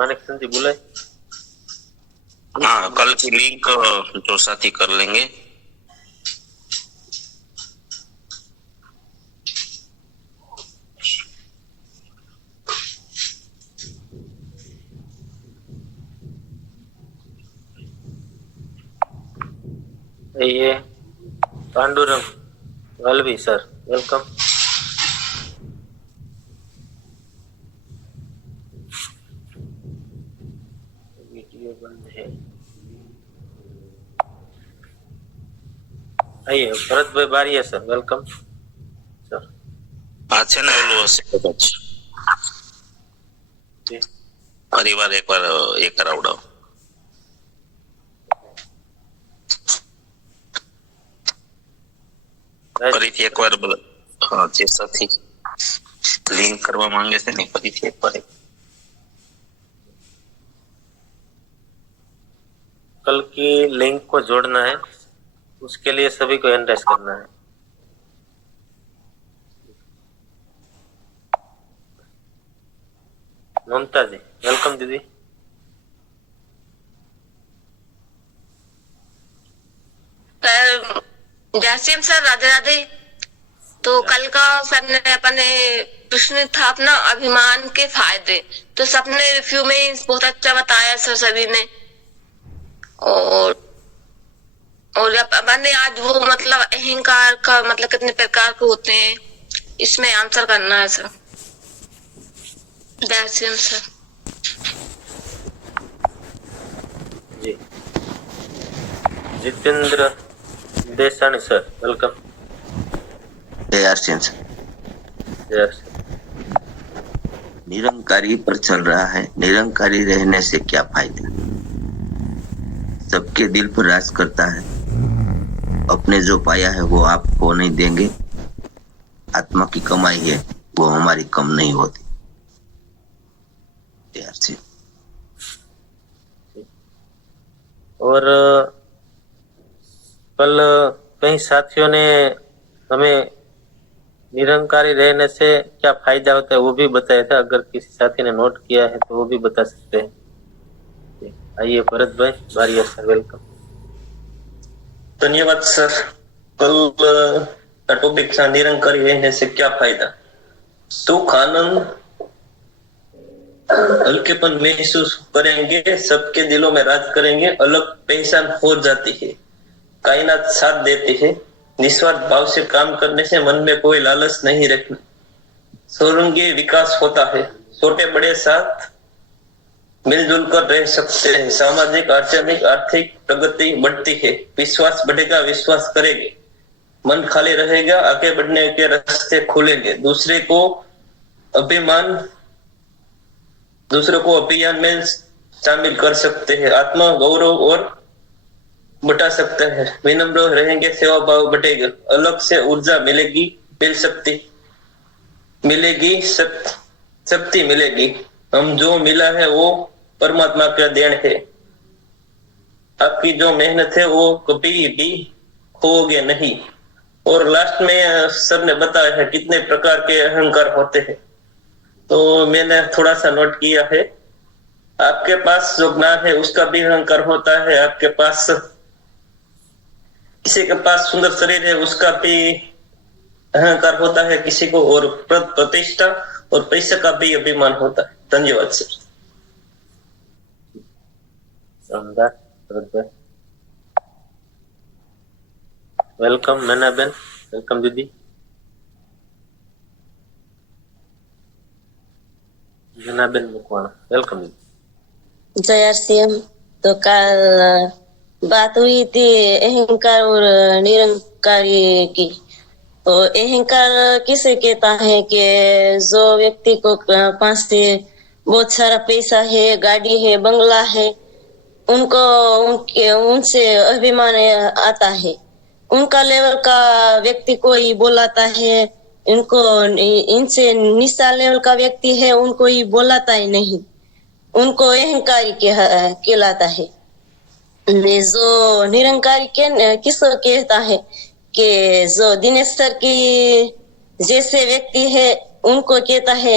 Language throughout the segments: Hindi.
मानिक जी बोले। हाँ, कल की लिंक जो साथी कर लेंगे। ये Pandurang Vallabhi sir, welcome. Video बंद है। आइए भरत भाई बारिया सर, वेलकम सर। अच्छा ना बोलो से कुछ परिवार एक बार एक करावड़ो ફરીથી એકવાર હા જે સાથી લિંક કરવા માંગે છે ને ફરીથી એકવાર कल की लिंक को जोड़ना है, उसके लिए सभी को हैंड रेस करना है। ममता जी वेलकम दीदी। जयसिंह सर, राधे राधे। तो कल का सर ने अपने प्रश्न था अपना अभिमान के फायदे, तो सबने रिव्यू में बहुत अच्छा बताया सर सभी ने। और अपने आज वो मतलब अहंकार का मतलब कितने प्रकार के होते हैं, इसमें आंसर करना है sir. Jaysingh sir ji. Jitendra Desani sir, welcome. Nirankari पर चल रहा है, निरंकारी रहने से क्या फायदा? सबके दिल पर राज करता है। अपने जो पाया है वो आपको नहीं देंगे। आत्मा की कमाई है वो हमारी कम नहीं होती। और कल कई साथियों ने हमें निरंकारी रहने से क्या फायदा होता है वो भी बताया था। अगर किसी साथी ने नोट किया है तो वो भी बता सकते हैं। आइए भरत भाई बारिया सर, वेलकम। धन्यवाद सर। कल का टॉपिक था निरंकारी रहने से क्या फायदा। सुख आनंद हल्केपन महसूस करेंगे, सबके दिलों में राज करेंगे, अलग पहचान हो जाती है, कायनात साथ देती है, निस्वार्थ भाव से काम करने से मन में कोई लालच नहीं रखना, सर्वांगीण विकास होता है, छोटे बड़े साथ मिलजुल कर रह सकते हैं, सामाजिक आर्थिक आर्थिक प्रगति बढ़ती है, विश्वास बढ़ेगा, विश्वास करेंगे, मन खाली रहेगा, आगे बढ़ने के रास्ते खुलेंगे, दूसरों को अभियान में शामिल कर सकते हैं, आत्मा गौरव और बढ़ा सकते हैं, विनम्र रहेंगे, सेवा भाव बढ़ेगा, अलग से ऊर्जा मिलेगी, शक्ति मिलेगी। हम जो मिला है वो परमात्मा का देन है। आपकी जो मेहनत है वो कभी भी खोओगे नहीं। और लास्ट में सर ने बताया है कितने प्रकार के अहंकार होते हैं, तो मैंने थोड़ा सा नोट किया है। आपके पास जो ज्ञान है उसका भी अहंकार होता है, आपके पास किसी के पास सुंदर शरीर है उसका भी अहंकार होता है किसी को, और प्रतिष्ठा और पैसे का भी अभिमान होता है। धन्यवाद सर। वेलकम नैना बेन, वेलकम दीदी। नैना बेन मुकवाना, वेलकम दीदी। जय सिंह। तो कल बात हुई थी अहंकार और निरंकारी की। तो अहंकार किसे कहता है कि जो व्यक्ति को पास से बहुत सारा पैसा है, गाड़ी है, बंगला है, उनसे अभिमान आता है। उनका लेवल का व्यक्ति को ही बोलाता है, इनसे निचला लेवल का व्यक्ति है उनको ही बोलाता ही नहीं, उनको अहंकारी कहलाता है। जो निरंकारी किसको कहता है कि जो दिनेश सर की जैसे व्यक्ति है उनको कहता है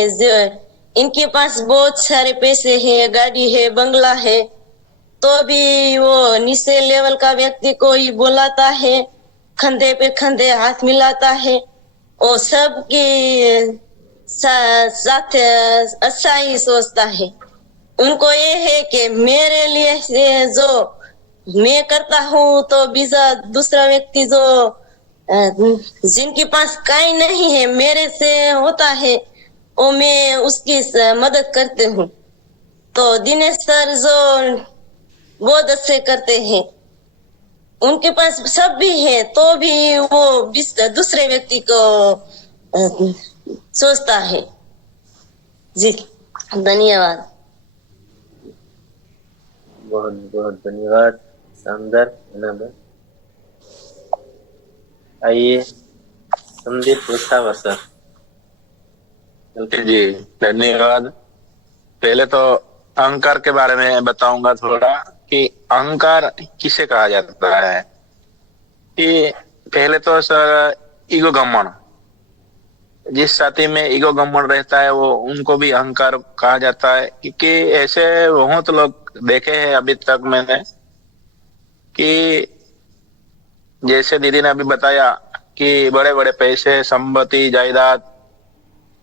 इनके पास बहुत सारे पैसे है, गाड़ी है, बंगला है, तो भी वो नीचे लेवल का व्यक्ति को ही बुलाता है, कंधे पे कंधे हाथ मिलाता है और सबके साथ अच्छा ही सोचता है। उनको ये है कि मेरे लिए जो मैं करता हूँ तो दूसरा व्यक्ति जो जिनके पास कहीं नहीं है मेरे से होता है वो मैं उसकी मदद करते हूँ। तो दिनेश सर जो बहुत अच्छे करते हैं, उनके पास सब भी है तो भी वो दूसरे व्यक्ति को सोचता है। जी धन्यवाद। बहुत बहुत धन्यवाद, शानदार धन्यवाद। आइए संदीप वसावा सर। जी धन्यवाद। पहले तो अहंकार के बारे में बताऊंगा थोड़ा कि अहंकार किसे कहा जाता है। कि पहले तो सर ईगो घमंड, जिस साथी में ईगो घमंड रहता है वो उनको भी अहंकार कहा जाता है। क्योंकि ऐसे बहुत लोग देखे हैं अभी तक मैंने कि जैसे दीदी ने अभी बताया कि बड़े बड़े पैसे, संपत्ति, जायदाद,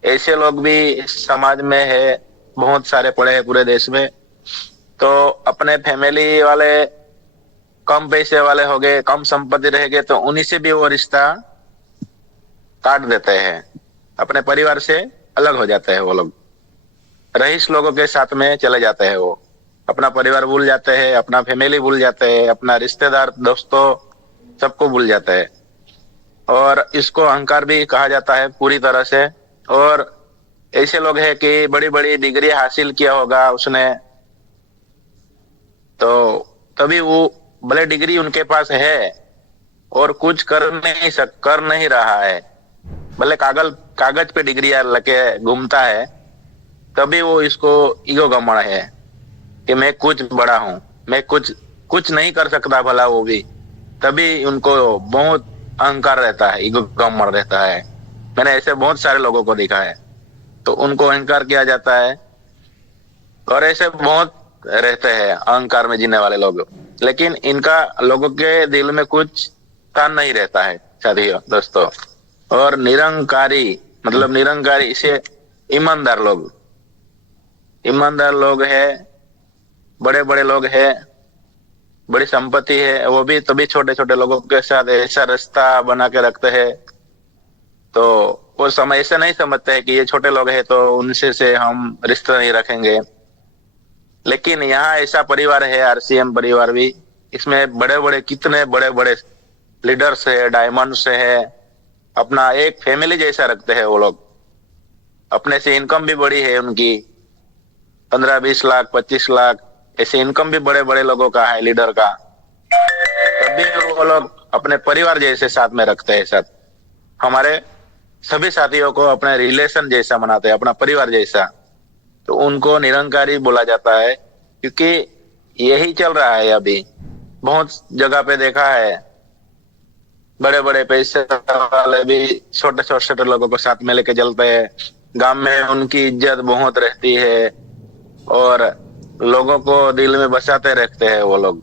ऐसे लोग भी समाज में है, बहुत सारे पड़े हैं पूरे देश में। तो अपने फैमिली वाले कम पैसे वाले हो गए, कम संपत्ति रह गए, तो उन्हीं से भी वो रिश्ता काट देते हैं, अपने परिवार से अलग हो जाते हैं। वो लोग रईस लोगों के साथ में चले जाते हैं, वो अपना परिवार भूल जाते हैं, अपना फैमिली भूल जाते हैं, अपना रिश्तेदार, दोस्तों, सबको भूल जाते हैं। और इसको अहंकार भी कहा जाता है पूरी तरह से। और ऐसे लोग हैं कि बड़ी बड़ी डिग्री हासिल किया होगा उसने, तो तभी वो भले डिग्री उनके पास है और कुछ कर नहीं रहा है, भले कागज पे डिग्री लेके घूमता है, तभी वो इसको ईगो घमंड है कि मैं कुछ बड़ा हूं, मैं कुछ नहीं कर सकता भला वो भी, तभी उनको बहुत अहंकार रहता है, ईगो घमंड रहता है। मैंने ऐसे बहुत सारे लोगों को देखा है, तो उनको अहंकार किया जाता है। और ऐसे बहुत रहते हैं अहंकार में जीने वाले लोग, लेकिन इनका लोगों के दिल में कुछ स्थान नहीं रहता है साथियों, दोस्तों। और निरंकारी मतलब निरंकारी इसे ईमानदार लोग है, बड़े बड़े लोग है, बड़ी संपत्ति है, वो भी तभी छोटे छोटे लोगों के साथ ऐसा रिश्ता बना के रखते हैं। तो वो समय ऐसे नहीं समझते हैं कि ये छोटे लोग हैं तो उनसे से हम रिश्ता नहीं रखेंगे। लेकिन यहाँ ऐसा परिवार है, आरसीएम परिवार भी, इसमें कितने बड़े बड़े लीडर्स है, डायमंड्स है, अपना एक फैमिली जैसा रखते हैं वो लोग। अपने से इनकम भी बड़ी है उनकी, 15-20 लाख, 25 लाख, ऐसे इनकम भी बड़े बड़े लोगों का है, लीडर का। तभी वो लोग अपने परिवार जैसे साथ में रखते हैं। साथ हमारे सभी साथियों को अपने रिलेशन जैसा मनाते हैं, अपना परिवार जैसा। तो उनको निरंकारी बोला जाता है, क्योंकि यही चल रहा है अभी। बहुत जगह पे देखा है, बड़े बड़े पैसे वाले भी छोटे छोटे लोगों को साथ में लेके चलते हैं। गांव में उनकी इज्जत बहुत रहती है और लोगों को दिल में बसाते रखते हैं वो लोग।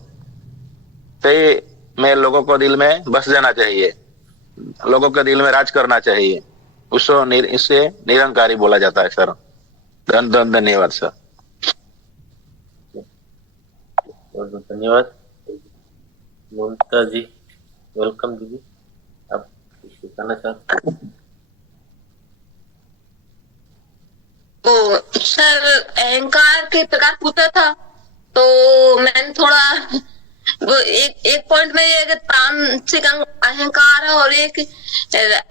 सही में लोगों को दिल में बस जाना चाहिए, लोगों के दिल में राज करना चाहिए, इसे निरंकारी बोला जाता है सर। धन्यवाद सर। बहुत बहुत धन्यवाद। ममता जी, वेलकम दीदी, आप कुछ बताना चाहते हैं? तो सर अहंकार के प्रकार पूछा था, तो मैंने थोड़ा वो एक पॉइंट में ये तामसिक अहंकार है और एक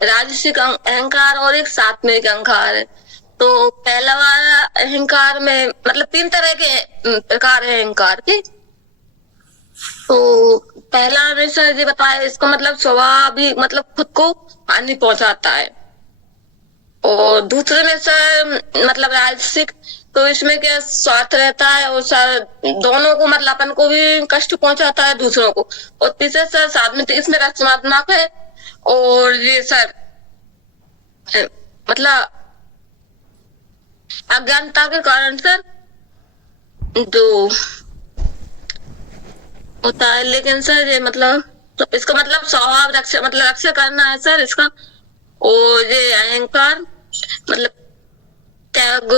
राजसिक अहंकार और एक सात्विक अहंकार है। तो पहला वाला अहंकार में मतलब 3 तरह के प्रकार है अहंकार के। तो पहला में सर ये बताया, इसका मतलब स्वाभाविक मतलब खुद को हानि पहुंचाता है। और दूसरे में सर मतलब राजसिक, तो इसमें क्या स्वार्थ रहता है और सर दोनों को मतलब अपन को भी कष्ट पहुंचाता है, दूसरों को। और तीसरे सर साथ में इसमें रचनात्मक है। और ये सर मतलब अज्ञानता के कारण सर जो होता है। लेकिन सर ये मतलब तो इसका मतलब स्वभाव रक्षा करना है सर इसका। और ये अहंकार मतलब त्याग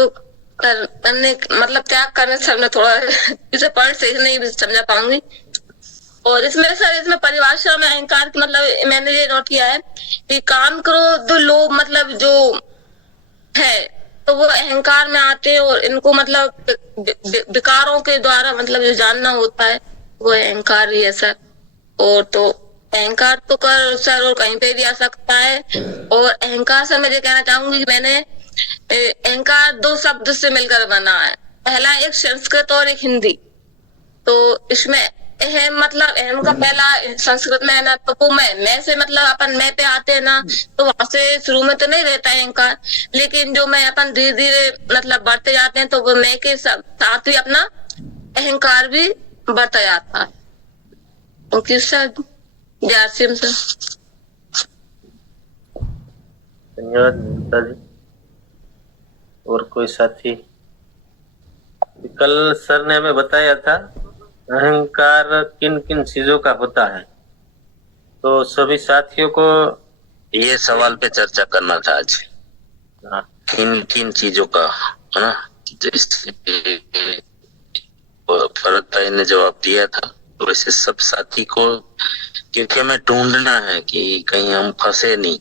करने मतलब त्याग करने से हमने थोड़ा इसे पढ़ से नहीं भी समझा पाऊंगी। और इसमें सर इसमें परिभाषा में अहंकार की मतलब मैंने ये नोट किया है कि काम क्रोध लोभ मतलब जो है तो वो अहंकार में आते हैं और इनको मतलब विकारों के द्वारा मतलब जो जानना होता है वो अहंकार ही है सर। और तो अहंकार तो कर सर और कहीं पे भी आ सकता है। और अहंकार से मैं ये कहना चाहूंगी कि मैंने अहंकार दो शब्द से मिलकर बना है। पहला एक संस्कृत और एक हिंदी। तो इसमें अहम मतलब अहम का पहला संस्कृत में है ना तो वो मैं से मतलब अपन मैं पे आते हैं ना तो वहां से शुरू में तो नहीं रहता है अहंकार। लेकिन जो मैं अपन धीरे धीरे मतलब बढ़ते जाते हैं तो वो मैं के साथ भी अपना अहंकार भी बढ़ता जाता है। क्योंकि सर जयसिम सर। धन्यवाद ममता जी। और कोई साथी? कल सर ने हमें बताया था अहंकार किन किन चीजों का होता है, तो सभी साथियों को ये सवाल पे चर्चा करना था आज। हाँ, किन किन चीजों का, है ना। जैसे भरत भाई ने जवाब दिया था तो वैसे सब साथी को, क्योंकि हमें ढूंढना है कि कहीं हम फंसे नहीं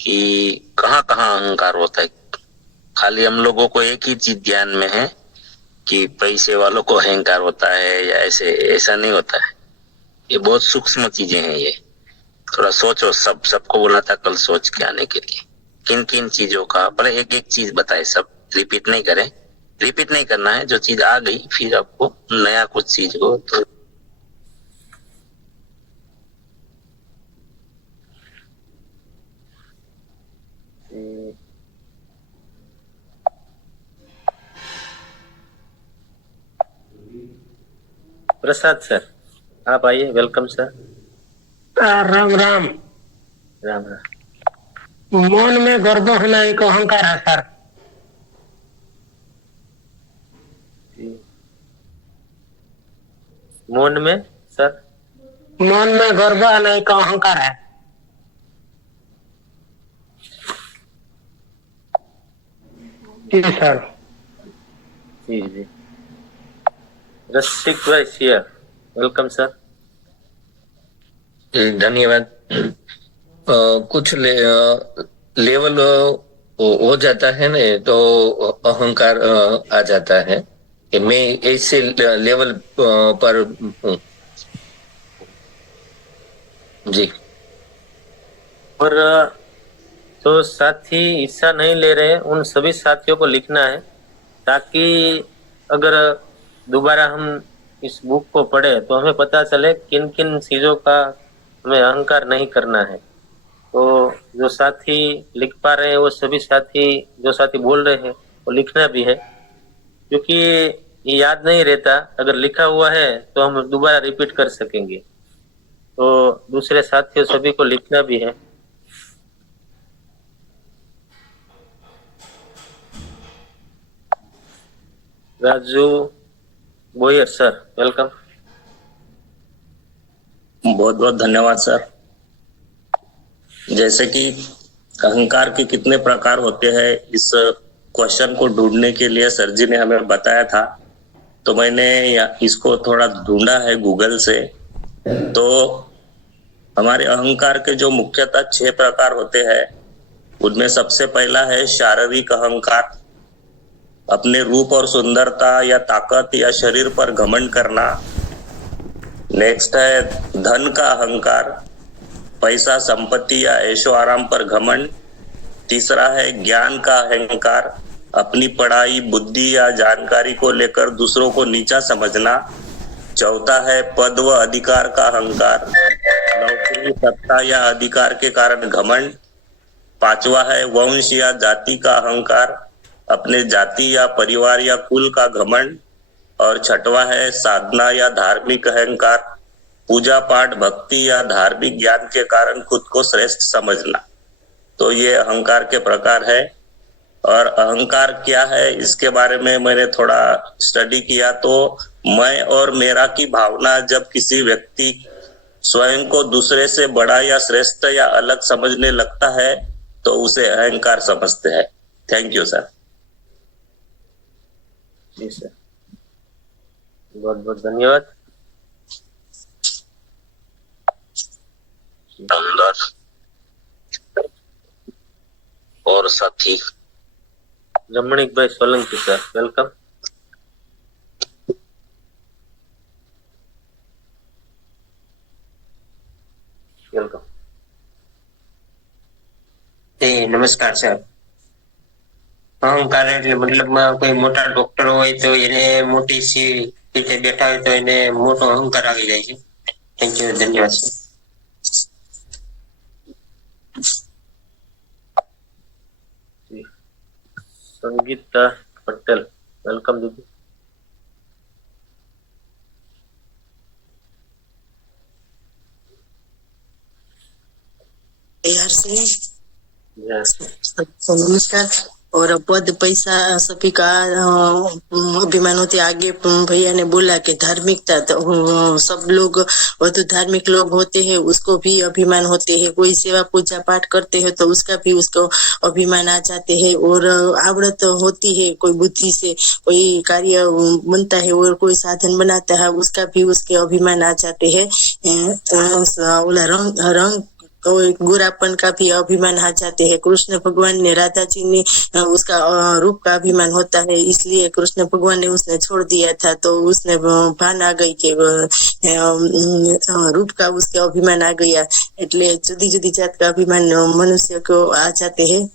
कि कहाँ कहाँ अहंकार होता है। खाली हम लोगों को एक ही चीज ध्यान में है कि पैसे वालों को अहंकार होता है या ऐसा नहीं होता है। ये बहुत सूक्ष्म चीजें हैं। ये थोड़ा सोचो। सबको बोला था कल सोच के आने के लिए किन किन चीजों का। पहले एक एक चीज बताए, सब रिपीट नहीं करें। रिपीट नहीं करना है, जो चीज आ गई फिर आपको नया कुछ चीज हो तो प्रसाद सर आप आइए। Welcome sir. राम राम। राम राम। मौन में गर्व होना एक अहंकार है सर। मौन में सर? मौन में गर्व होना एक अहंकार है। जी सर। जी जी। रसिक भाई सिया, वेलकम सर। धन्यवाद। कुछ लेवल हो जाता है ना तो अहंकार आ जाता है कि मैं ऐसे लेवल पर हूँ। जी। और जो साथी हिस्सा नहीं ले रहे उन सभी साथियों को लिखना है, ताकि अगर दोबारा हम इस बुक को पढ़े तो हमें पता चले किन किन चीजों का हमें अहंकार नहीं करना है। तो जो साथी लिख पा रहे हैं वो सभी साथी, जो साथी बोल रहे हैं वो लिखना भी है, क्योंकि ये याद नहीं रहता। अगर लिखा हुआ है तो हम दोबारा रिपीट कर सकेंगे। तो दूसरे साथियों सभी को लिखना भी है। Raju Boyar sir, welcome. बहुत बहुत धन्यवाद सर। जैसे कि अहंकार के कितने प्रकार होते हैं, इस क्वेश्चन को ढूंढने के लिए सर जी ने हमें बताया था, तो मैंने इसको थोड़ा ढूंढा है गूगल से। तो हमारे अहंकार के जो मुख्यतः 6 प्रकार होते हैं, उनमें सबसे पहला है शारीरिक अहंकार। अपने रूप और सुंदरता या ताकत या शरीर पर घमंड करना। नेक्स्ट है धन का अहंकार, पैसा संपत्ति या ऐशो आराम पर घमंड। तीसरा है ज्ञान का अहंकार, अपनी पढ़ाई बुद्धि या जानकारी को लेकर दूसरों को नीचा समझना। चौथा है पद व अधिकार का अहंकार, नौकरी सत्ता या अधिकार के कारण घमंड। पांचवा है वंश या जाति का अहंकार, अपने जाति या परिवार या कुल का घमंड। और छठवा है साधना या धार्मिक अहंकार, पूजा पाठ भक्ति या धार्मिक ज्ञान के कारण खुद को श्रेष्ठ समझना। तो ये अहंकार के प्रकार है। और अहंकार क्या है इसके बारे में मैंने थोड़ा स्टडी किया, तो मैं और मेरा की भावना जब किसी व्यक्ति स्वयं को दूसरे से बड़ा या श्रेष्ठ या अलग समझने लगता है तो उसे अहंकार समझते हैं। Thank you sir. जी सर, बहुत बहुत धन्यवाद। अंदर और साथी Ramnik bhai Solanki sir, welcome. Welcome. નમસ્કાર સર. અહંકાર એટલે મતલબમાં કોઈ મોટા ડોક્ટર હોય તો એને મોટી રીતે બેઠા હોય તો એને મોટો અહંકાર આવી જાય છે. થેન્ક યુ, ધન્યવાદ સર. संगीता पटेल, वेलकम दीदी। नमस्कार। और पद पैसा सभी का अभिमान होते आगे भैया ने बोला कि धार्मिकता, तो सब लोग वधु धार्मिक लोग होते हैं उसको भी अभिमान होते हैं। कोई सेवा पूजा पाठ करते हैं तो उसका भी उसको अभिमान आ जाते हैं। और आवड़त होती है, कोई बुद्धि से कोई कार्य बनता है और कोई साधन बनाता है उसका भी उसके अभिमान आ जाते हैं। रंग कोई गुरापन का भी अभिमान आ जाते हैं। कृष्ण भगवान ने राधा जी ने उसका रूप का अभिमान होता है, इसलिए कृष्ण भगवान ने उसने छोड़ दिया था तो उसने भान आ गई कि रूप का उसके अभिमान आ गया। એટલે जुदी जुदी जात का अभिमान मनुष्य को आ जाते हैं।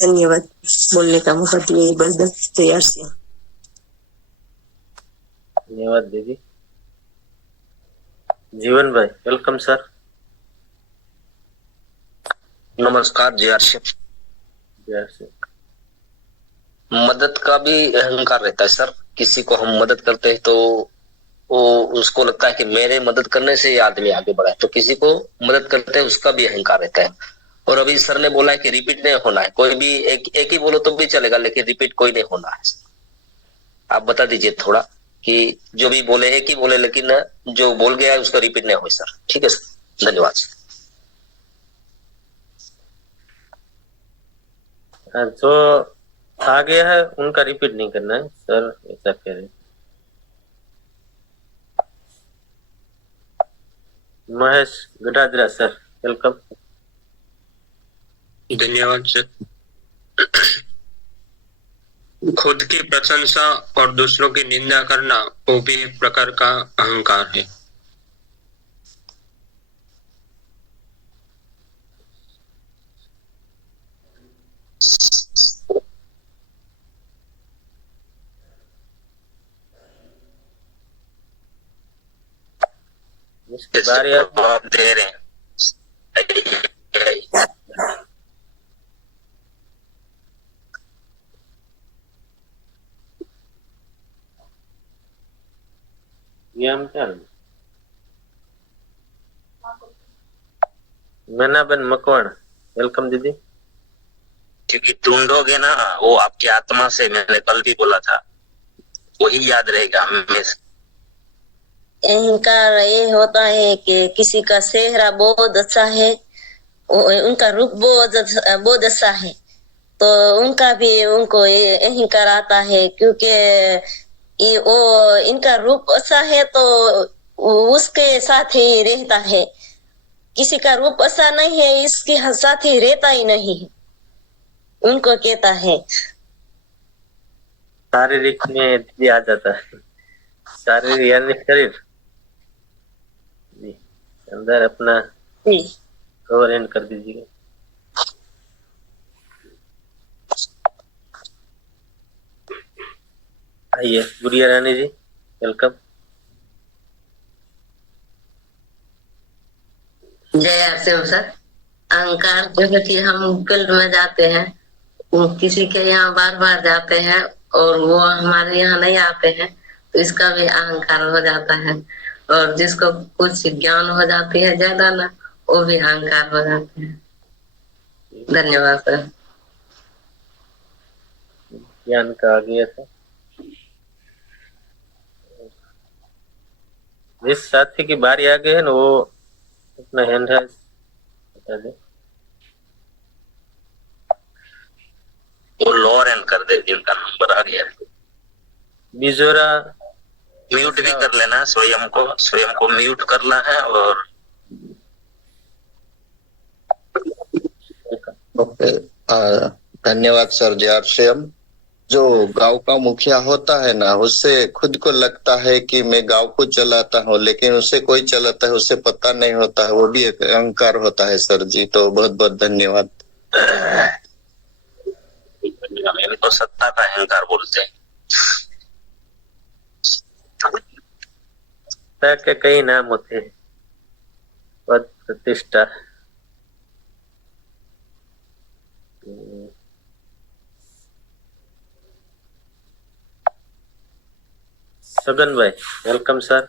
धन्यवाद बोलने का मौका दिए बदल। जय श्री राम। धन्यवाद दीदी। जीवन भाई, वेलकम सर। नमस्कार जी हर्षित। मदद का भी अहंकार रहता है सर। किसी को हम मदद करते हैं तो वो उसको लगता है कि मेरे मदद करने से ये आदमी आगे बढ़ा है, तो किसी को मदद करते हैं उसका भी अहंकार रहता है। और अभी सर ने बोला है कि रिपीट नहीं होना है, कोई भी एक ही बोलो तो भी चलेगा लेकिन रिपीट कोई नहीं होना है। आप बता दीजिए थोड़ा कि जो भी बोले एक ही बोले लेकिन जो बोल गया है उसका रिपीट नहीं हो सर। ठीक है सर, धन्यवाद सर। जो आ गया है उनका रिपीट नहीं करना है सर, ऐसा कह रहे। Mahesh Gadadara sir, welcome. धन्यवाद सर। खुद की प्रशंसा और दूसरों की निंदा करना वो भी एक प्रकार का अहंकार है। जवाब दे रहे हैं। मैनाबेन मकवाण, वेलकम दीदी। क्योंकि ढूंढोगे ना वो आपकी आत्मा से, मैंने कल भी बोला था, वही याद रहेगा हमेशा। अहंकार ये होता है कि किसी का चेहरा बहुत अच्छा है, उनका रूप बहुत अच्छा है तो उनका भी उनको ये अहंकार आता है, क्योंकि ये वो इनका रूप अच्छा है तो उसके साथ ही रहता है। किसी का रूप अच्छा नहीं है इसके साथ ही रहता ही नहीं, उनको कहता है। शारीरिक में दीदी आ जाता है, शारीरिक यानी शरीर जी, अंदर अपना कवर एंड कर दीजिएगा। आइए गुड़िया रानी जी, वेलकम। जय शिव सर। अहंकार जैसे कि हम फील्ड में जाते हैं, किसी के यहाँ बार बार जाते हैं और वो हमारे यहाँ नहीं आते हैं तो इसका भी अहंकार हो जाता है। और जिसको कुछ ज्ञान हो जाती है ज्यादा ना, वो भी अहंकार हो जाते हैं। धन्यवाद सर। ज्ञान का आ गया था। जिस साथी की बारी आ गई है ना, वो अपना हैंड राइज बता दे। वो लोअर एंड कर दे जिनका नंबर आ गया। बिजोरा म्यूट भी कर लेना, स्वयं को म्यूट करना है। और ओके, धन्यवाद सर जी। आरसीएम जो गांव का मुखिया होता है ना, उससे खुद को लगता है कि मैं गांव को चलाता हूँ, लेकिन उसे कोई चलाता है उसे पता नहीं होता है, वो भी एक अहंकार होता है सर जी। तो बहुत बहुत धन्यवाद। इनको सत्ता का अहंकार बोलते हैं। सत्ता के कई नाम होते हैं, पद, प्रतिष्ठा। सगन भाई, वेलकम सर।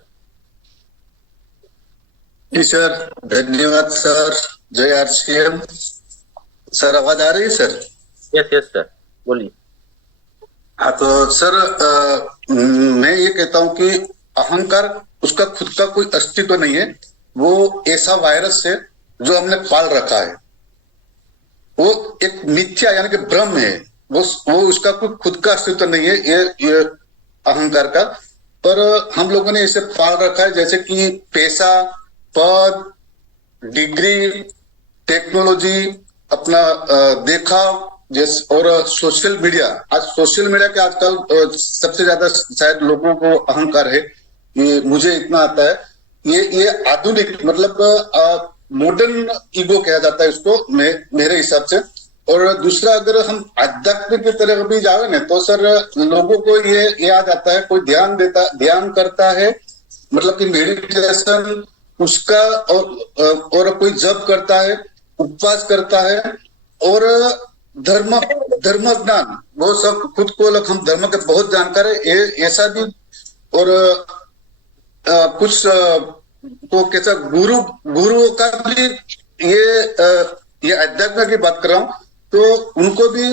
जी सर, धन्यवाद सर। जय आरसीएम। सर आवाज आ रही है सर? यस सर, बोलिए। हाँ तो सर, मैं ये कहता हूँ कि अहंकार उसका खुद का कोई अस्तित्व नहीं है। वो ऐसा वायरस है जो हमने पाल रखा है। वो एक मिथ्या यानी कि भ्रम है। वो उसका कोई खुद का अस्तित्व नहीं है ये अहंकार का। पर हम लोगों ने इसे पाल रखा है, जैसे कि पैसा, पद, डिग्री, टेक्नोलॉजी, अपना देखा जैसे, और सोशल मीडिया। आज सोशल मीडिया के आजकल सबसे ज्यादा शायद लोगों को अहंकार है, ये मुझे इतना आता है। ये आधुनिक मतलब मॉडर्न ईगो कहा जाता है इसको मेरे हिसाब से। और दूसरा, अगर हम अध्यात्म की तरफ भी जाए ना, तो सर लोगों को ये आ जाता है, कोई ध्यान करता है, मतलब कि मेडिटेशन उसका, और कोई जप करता है, उपवास करता है, और धर्म ज्ञान, वो सब खुद को हम धर्म के बहुत जानकार है ऐसा भी। और कुछ तो कैसा गुरुओं का भी ये अध्यात्म की बात कर रहा हूँ, तो उनको भी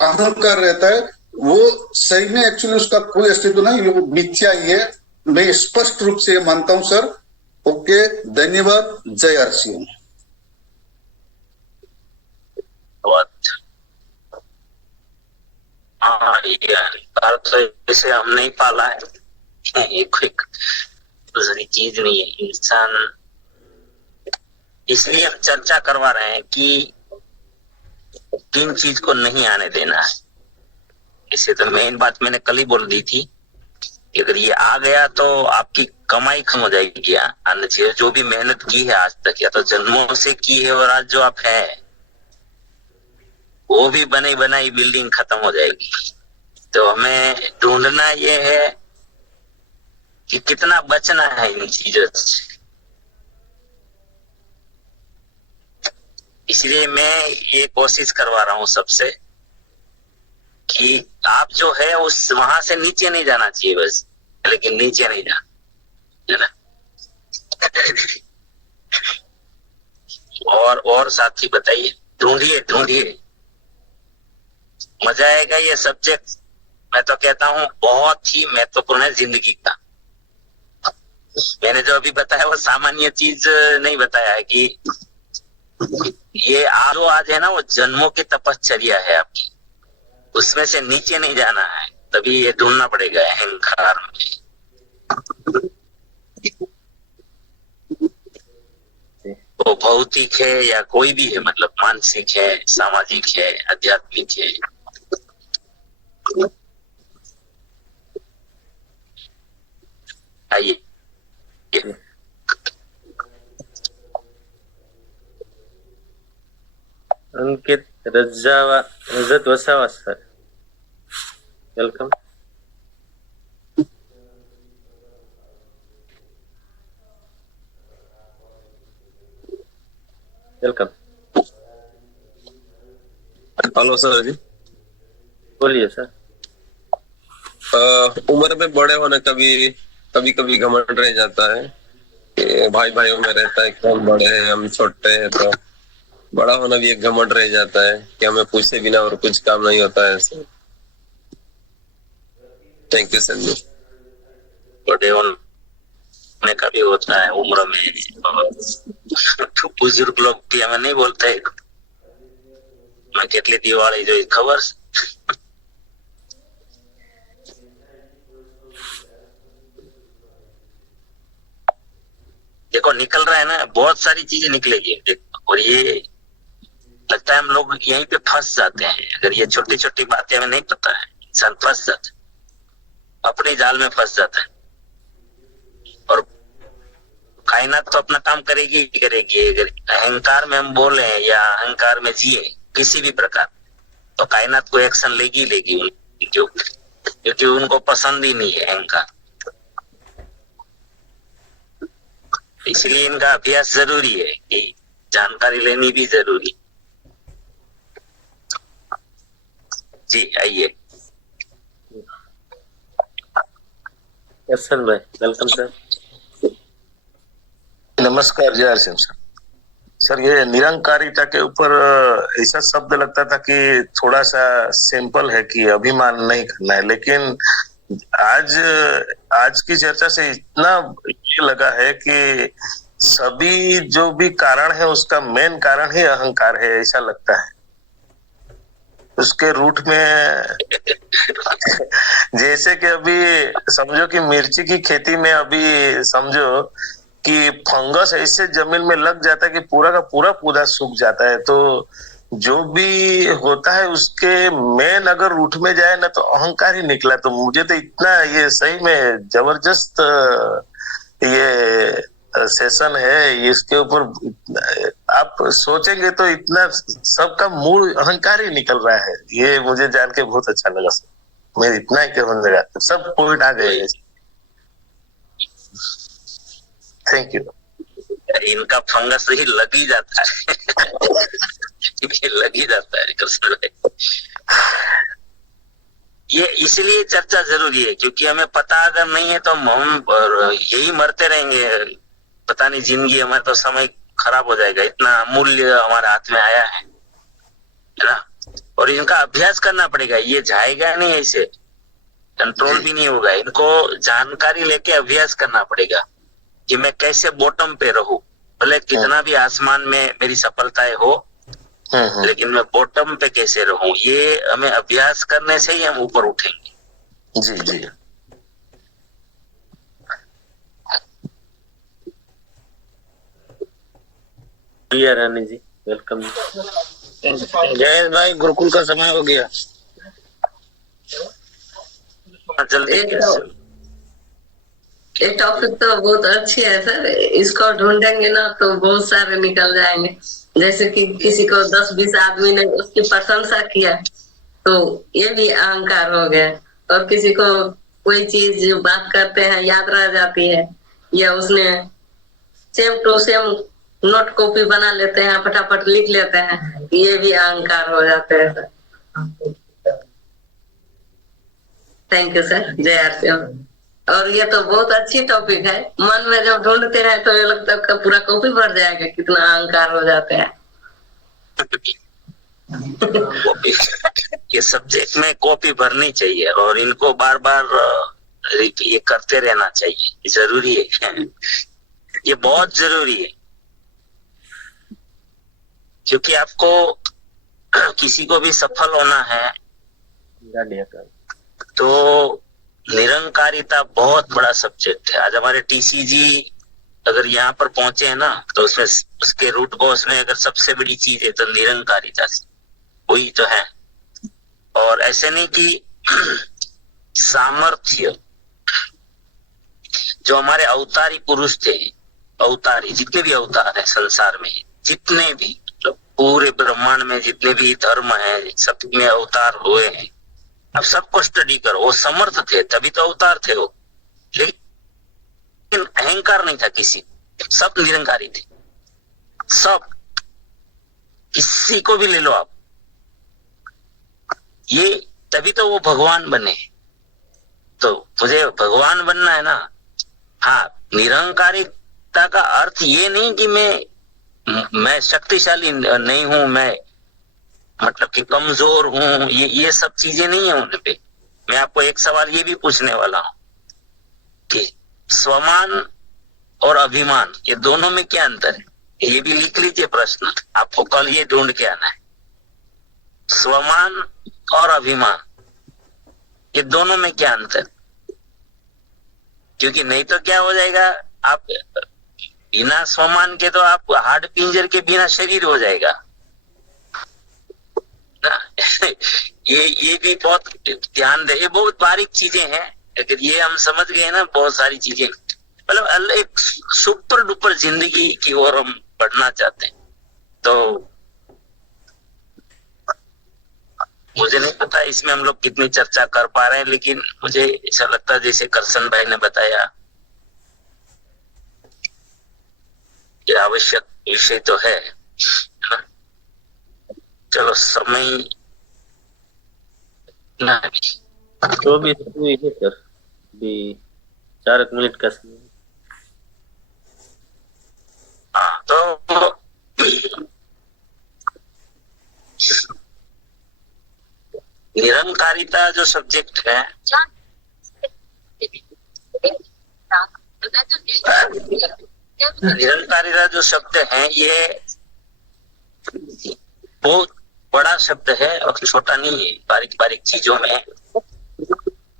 अहंकार रहता है। वो सही में एक्चुअली उसका कोई अस्तित्व नहीं, वो मिथ्या ही है। मैं स्पष्ट रूप से मानता हूँ सर। ओके, धन्यवाद। जय आरसीएम। हाँ, ये अहंकार तो इसे हम नहीं पाला है, ये कोई दूसरी चीज नहीं है। इंसान, इसलिए हम चर्चा करवा रहे हैं कि किन चीज को नहीं आने देना है। इसे तो मेन बात मैंने कल ही बोल दी थी कि अगर ये आ गया तो आपकी कमाई खत्म हो जाएगी। आने चाहिए जो भी मेहनत की है आज तक, या तो जन्मों से की है, और आज जो आप है वो भी बनी बनाई बिल्डिंग खत्म हो जाएगी। तो हमें ढूंढना ये है कि कितना बचना है इन चीजों से। इसलिए मैं ये कोशिश करवा रहा हूँ सबसे कि आप जो है उस वहां से नीचे नहीं जाना चाहिए बस, लेकिन नीचे नहीं जाना, है ना। और साथी बताइए, ढूंढिए, मजा आएगा। ये सब्जेक्ट मैं तो कहता हूँ बहुत ही महत्वपूर्ण है जिंदगी का। मैंने जो अभी बताया वो सामान्य चीज नहीं बताया है कि ये आज है ना, वो जन्मों की तपश्चर्या है आपकी, उसमें से नीचे नहीं जाना है। तभी ये ढूंढना पड़ेगा अहंकार में। वो भौतिक है या कोई भी है, मतलब मानसिक है, सामाजिक है, आध्यात्मिक है। आइए, Ankit Rajat Vasava sir, welcome. Welcome. Hello sir ji, बोलिए सर। उम्र में बड़े होने का भी कभी कभी घमंड रह जाता है कि भाई भाइयों में रहता है कि हम बड़े हैं हम छोटे हैं, तो बड़ा होना भी एक घमंड रह जाता है कि हमें पूछे बिना और कुछ काम नहीं होता है ऐसे। थैंक यू सर जी। बड़े होने का भी होता है उम्र में, और बुजुर्ग लोग भी हमें नहीं बोलते मैं कितनी दिवाली जो खबर। देखो निकल रहा है ना, बहुत सारी चीजें निकलेगी और ये लगता है हम लोग यहीं पे फंस जाते हैं। अगर ये छोटी छोटी बातें हमें नहीं पता है, इंसान फंस जाता है, अपने जाल में फंस जाता है। और कायनात तो अपना काम करेगी ही करेगी। अगर अहंकार में हम बोले या अहंकार में जिए किसी भी प्रकार, तो कायनात को एक्शन लेगी लेगी क्योंकि उनको पसंद ही नहीं है अहंकार। इसलिए इनका अभ्यास जरूरी है कि जानकारी लेनी भी जरूरी। जी आइए। यशन भाई वेलकम सर। नमस्कार जय हर सिंह सर। सर ये निरंकारिता के ऊपर ऐसा शब्द लगता था कि थोड़ा सा सिंपल है कि अभिमान नहीं करना है, लेकिन आज की चर्चा से इतना ये लगा है कि सभी जो भी कारण है उसका मेन कारण ही अहंकार है, ऐसा लगता है। उसके रूट में जैसे कि अभी समझो कि मिर्ची की खेती में अभी समझो कि फंगस ऐसे जमीन में लग जाता है कि पूरा का पूरा पौधा सूख जाता है। तो जो भी होता है उसके मेन अगर रूट में जाए ना तो अहंकार ही निकला। तो मुझे तो इतना ये सही में जबरदस्त ये सेशन है, इसके ऊपर आप सोचेंगे तो इतना सबका मूल अहंकार ही निकल रहा है। ये मुझे जान के बहुत अच्छा लगा सर। मैं इतना ही कहने लगा, सब पॉइंट आ गए। Thank you. इनका फंगस ही लग ही जाता है लग ही जाता है कृष्ण भाई। ये इसलिए चर्चा जरूरी है क्योंकि हमें पता अगर नहीं है तो हम यही मरते रहेंगे। पता नहीं जिंदगी हमारा तो समय खराब हो जाएगा। इतना अमूल्य हमारे हाथ में आया है ना, और इनका अभ्यास करना पड़ेगा। ये जाएगा नहीं, ऐसे कंट्रोल भी नहीं होगा। इनको जानकारी लेके अभ्यास करना पड़ेगा कि मैं कैसे बॉटम पे रहूं। भले कितना भी आसमान में मेरी सफलताएं हो, लेकिन मैं बॉटम पे कैसे रहूं, ये हमें अभ्यास करने से ही हम ऊपर उठेंगे। जी जी। रानी जी वेलकम। जयेश भाई गुरुकुल का समय हो गया, जल्दी। ये टॉपिक तो बहुत अच्छी है सर। इसको ढूंढेंगे ना तो बहुत सारे निकल जाएंगे। जैसे कि किसी को 10-20 आदमी ने उसकी प्रशंसा किया तो ये भी अहंकार हो गया। और किसी को कोई चीज जो बात करते हैं याद रह जाती है, या उसने same to same note copy बना लेते हैं, फटाफट लिख लेते हैं, ये भी अहंकार हो जाते हैं सर। Thank you sir. जय आरती। और ये तो बहुत अच्छी टॉपिक है। मन में जब ढूंढते हैं तो ये लगता है पूरा कॉपी भर जाएगा, कितना अहंकार हो जाते हैं। ये सब्जेक्ट में कॉपी भरनी चाहिए और इनको बार बार ये करते रहना चाहिए। जरूरी है, ये बहुत जरूरी है। क्योंकि आपको किसी को भी सफल होना है तो निरंकारिता बहुत बड़ा सब्जेक्ट है। आज हमारे टीसीजी अगर यहाँ पर पहुंचे हैं ना तो उसमें उसके रूट को उसमें अगर सबसे बड़ी चीज है तो निरंकारिता से वही तो है। और ऐसे नहीं कि सामर्थ्य जो हमारे अवतारी पुरुष थे, अवतारी जितने भी अवतार है संसार में, जितने भी पूरे ब्रह्मांड में जितने भी धर्म है सब में अवतार हुए हैं। अब सबको स्टडी करो, वो समर्थ थे तभी तो अवतार थे वो। लेकिन अहंकार नहीं था किसी, सब निरंकारी थे। सब किसी को भी ले लो आप, ये तभी तो वो भगवान बने। तो मुझे भगवान बनना है ना। हाँ, निरंकारिता का अर्थ ये नहीं कि मैं शक्तिशाली नहीं हूं, मैं मतलब कि कमजोर हूं, ये सब चीजें नहीं है उन पे। मैं आपको एक सवाल ये भी पूछने वाला हूं कि स्वमान और अभिमान ये दोनों में क्या अंतर है? ये भी लिख लीजिए प्रश्न, आपको कल ये ढूंढ के आना है। स्वमान और अभिमान ये दोनों में क्या अंतर? क्योंकि नहीं तो क्या हो जाएगा, आप बिना स्वमान के तो आप हाड पिंजर के बिना शरीर हो जाएगा ना। ये भी बहुत ध्यान दे, ये बहुत बारीक चीजें हैं, अगर ये हम समझ गए ना, बहुत सारी चीजें, मतलब एक सुपर डुपर जिंदगी की ओर हम बढ़ना चाहते हैं। तो मुझे नहीं पता इसमें हम लोग कितनी चर्चा कर पा रहे हैं, लेकिन मुझे ऐसा लगता है जैसे करसन भाई ने बताया ये आवश्यक विषय तो है ना? चलो समय ना तो भी हुई है सर, भी 4 मिनट का समय। हाँ, तो निरंकारिता जो सब्जेक्ट है, निरंकारिता जो शब्द है ये बहुत बड़ा शब्द है और छोटा नहीं है, बारीक बारीक चीजों में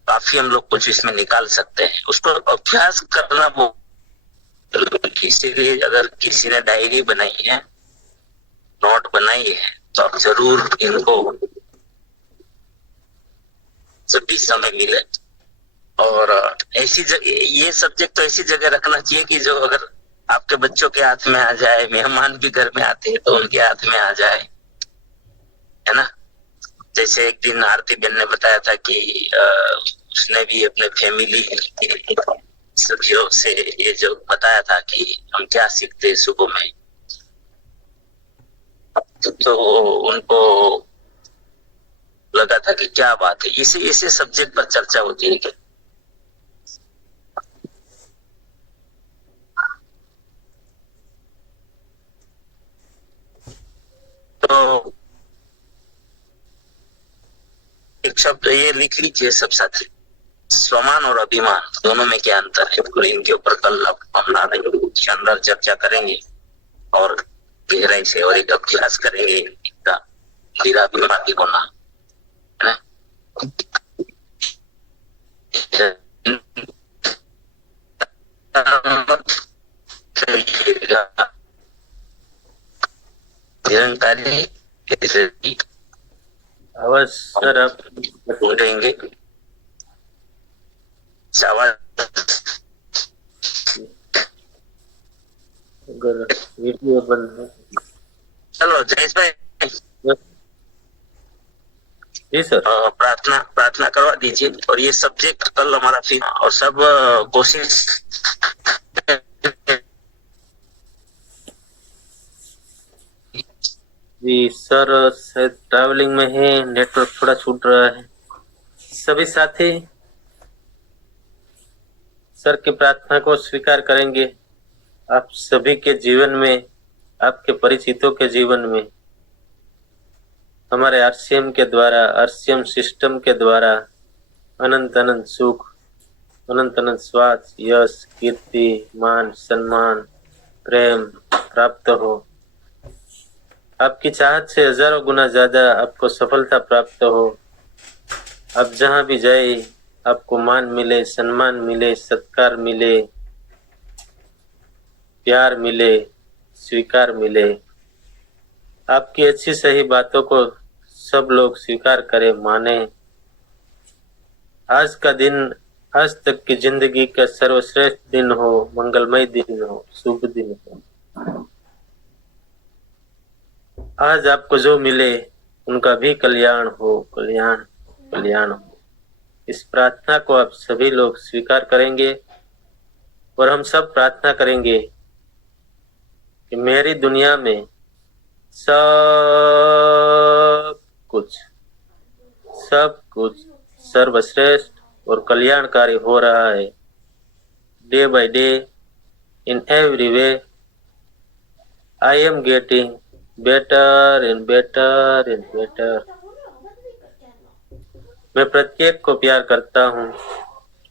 काफी हम लोग कुछ इसमें निकाल सकते हैं। उसको अभ्यास करना वो, इसीलिए अगर किसी ने डायरी बनाई है, नोट बनाई है, तो आप जरूर इनको जब भी समय मिले, और ऐसी जगह, ये सब्जेक्ट तो ऐसी जगह रखना चाहिए कि जो अगर आपके बच्चों के हाथ में आ जाए, मेहमान भी घर में आते हैं तो उनके हाथ में आ जाए, है ना। जैसे एक दिन आरती बहन ने बताया था कि उसने भी अपने फैमिली सखियों से ये जो बताया था कि हम क्या सीखते हैं सुबह में, तो उनको लगा था कि क्या बात है, इसी सब्जेक्ट पर चर्चा होती है। तो एक शब्द ये लिख लीजिए सब साथी, स्वमान और अभिमान दोनों में क्या अंतर है, और इनके ऊपर कल हम शानदार चर्चा करेंगे और गहराई से, और एक अभ्यास करेंगे इनका निराभिमानी होना, है ना। निरंकारी आवाज सर आप ढूंढेंगे, अगर वीडियो बंद है। चलो जयेश भाई जी सर, प्रार्थना करवा दीजिए, और ये सब्जेक्ट कल हमारा फिर, और सब कोशिश जी सर, शायद ट्रैवलिंग में है, नेटवर्क थोड़ा छूट रहा है। सभी साथी सर की प्रार्थना को स्वीकार करेंगे। आप सभी के जीवन में, आपके परिचितों के जीवन में, हमारे आरसीएम के द्वारा, आरसीएम सिस्टम के द्वारा अनंत अनंत सुख, अनंत अनंत स्वास्थ्य, यश, कीर्ति, मान, सम्मान, प्रेम प्राप्त हो। आपकी चाहत से हजारों गुना ज्यादा आपको सफलता प्राप्त हो। आप जहां भी जाए आपको मान मिले, सम्मान मिले, सत्कार मिले, प्यार मिले, स्वीकार मिले। आपकी अच्छी सही बातों को सब लोग स्वीकार करें, माने। आज का दिन, आज तक की जिंदगी का सर्वश्रेष्ठ दिन हो, मंगलमय दिन हो, शुभ दिन हो। आज आपको जो मिले उनका भी कल्याण हो, कल्याण कल्याण हो। इस प्रार्थना को आप सभी लोग स्वीकार करेंगे, और हम सब प्रार्थना करेंगे कि मेरी दुनिया में सब कुछ सर्वश्रेष्ठ और कल्याणकारी हो रहा है। Day by day, in every way, I am getting better and better and better. मैं प्रत्येक को प्यार करता हूँ,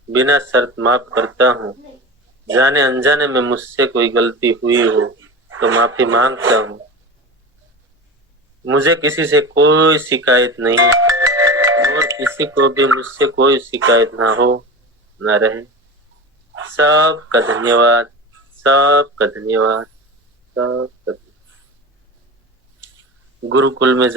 बिना शर्त माफ करता हूँ। जाने अनजाने में मुझसे कोई गलती हुई हो तो माफी मांगता हूँ। मुझे किसी से कोई शिकायत नहीं और किसी को भी मुझसे कोई शिकायत ना हो ना रहे। सबका धन्यवाद, सबका धन्यवाद, सबका। गुरुकुल में